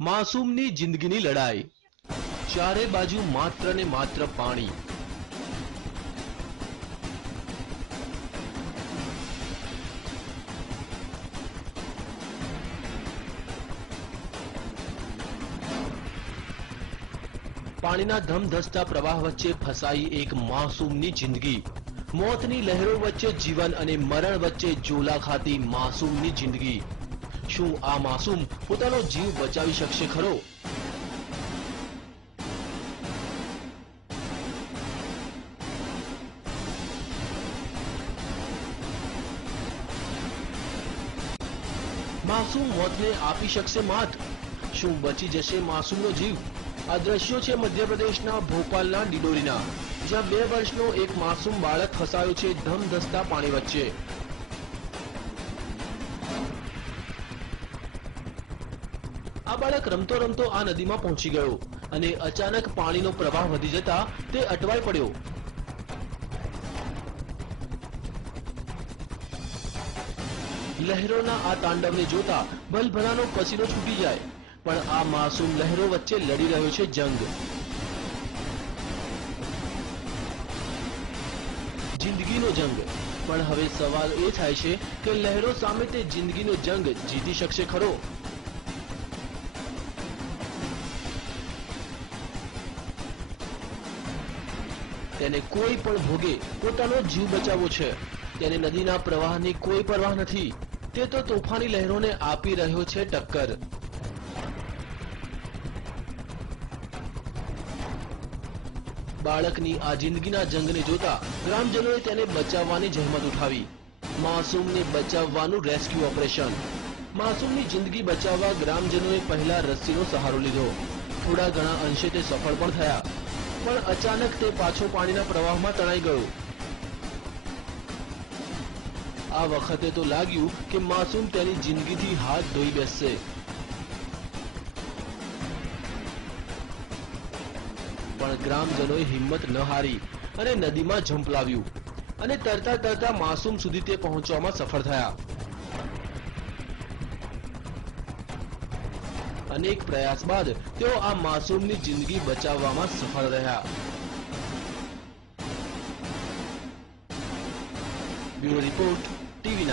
માસૂમની જિંદગીની લડાઈ, ચારે બાજુ માત્ર ને માત્ર પાણી. પાણીના ધમધસતા પ્રવાહ વચ્ચે ફસાઈ એક માસૂમની જિંદગી. મોતની લહેરો વચ્ચે જીવન અને મરણ વચ્ચે ઝોલા ખાતી માસૂમની જિંદગી. શું આ માસૂમ પોતાનો જીવ બચાવી શકશે ખરો? માસૂમ મોતને આપી શકશે માત? શું બચી જશે માસૂમનો જીવ? આ દ્રશ્યો છે મધ્યપ્રદેશના ભોપાલના ડિડોરીના, જ્યાં 2 વર્ષનો એક માસૂમ બાળક ફસાયો છે ધમધસતા પાણી વચ્ચે. આ બાળક રમતો રમતો આ નદીમાં પહોંચી ગયો અને અચાનક પાણીનો પ્રવાહ વધી જતા તે અટવાઈ પડ્યો. લહેરોના આ તાંડવને જોતા ભલભલાનો પસીનો છૂટી જાય, પણ આ માસૂમ લહેરો વચ્ચે લડી રહ્યો છે જંગ. જિંદગીનો જંગ. પણ હવે સવાલ એ થાય છે કે લહેરો સામે તે જિંદગીનો જંગ જીતી શકશે ખરો? તેને કોઈ પણ ભોગે પોતાનો જીવ બચાવવો છે. તેને નદીના પ્રવાહની કોઈ પરવાહ નથી. તે તો તોફાની લહેરોને આપી રહ્યો છે ટક્કર. બાળકની આ જિંદગીના જંગને જોતા ગ્રામજનોએ તેને બચાવવાની જહેમત ઉઠાવી. માસૂમને બચાવવાનું રેસ્ક્યુ ઓપરેશન. માસૂમની જિંદગી બચાવવા ગ્રામજનોએ પહેલા રસ્સીનો સહારો લીધો. થોડા ઘણા અંશે તે સફળ પણ થયા, પણ અચાનક તે પાછો પાણીના પ્રવાહમાં તણાઈ ગયો. આ વખતે તો લાગ્યું કે માસૂમ તેની જિંદગીથી હાથ ધોઈ બેસશે. પણ ગ્રામજનોએ હિંમત ન હારી અને નદીમાં ઝંપલાવ્યું અને તરતા તરતા માસૂમ સુધી તે પહોંચવામાં સફળ થયા. અનેક પ્રયાસ બાદ તેઓ આ માસૂમની જિંદગી બચાવવામાં સફળ રહ્યા. Bureau report, TV9.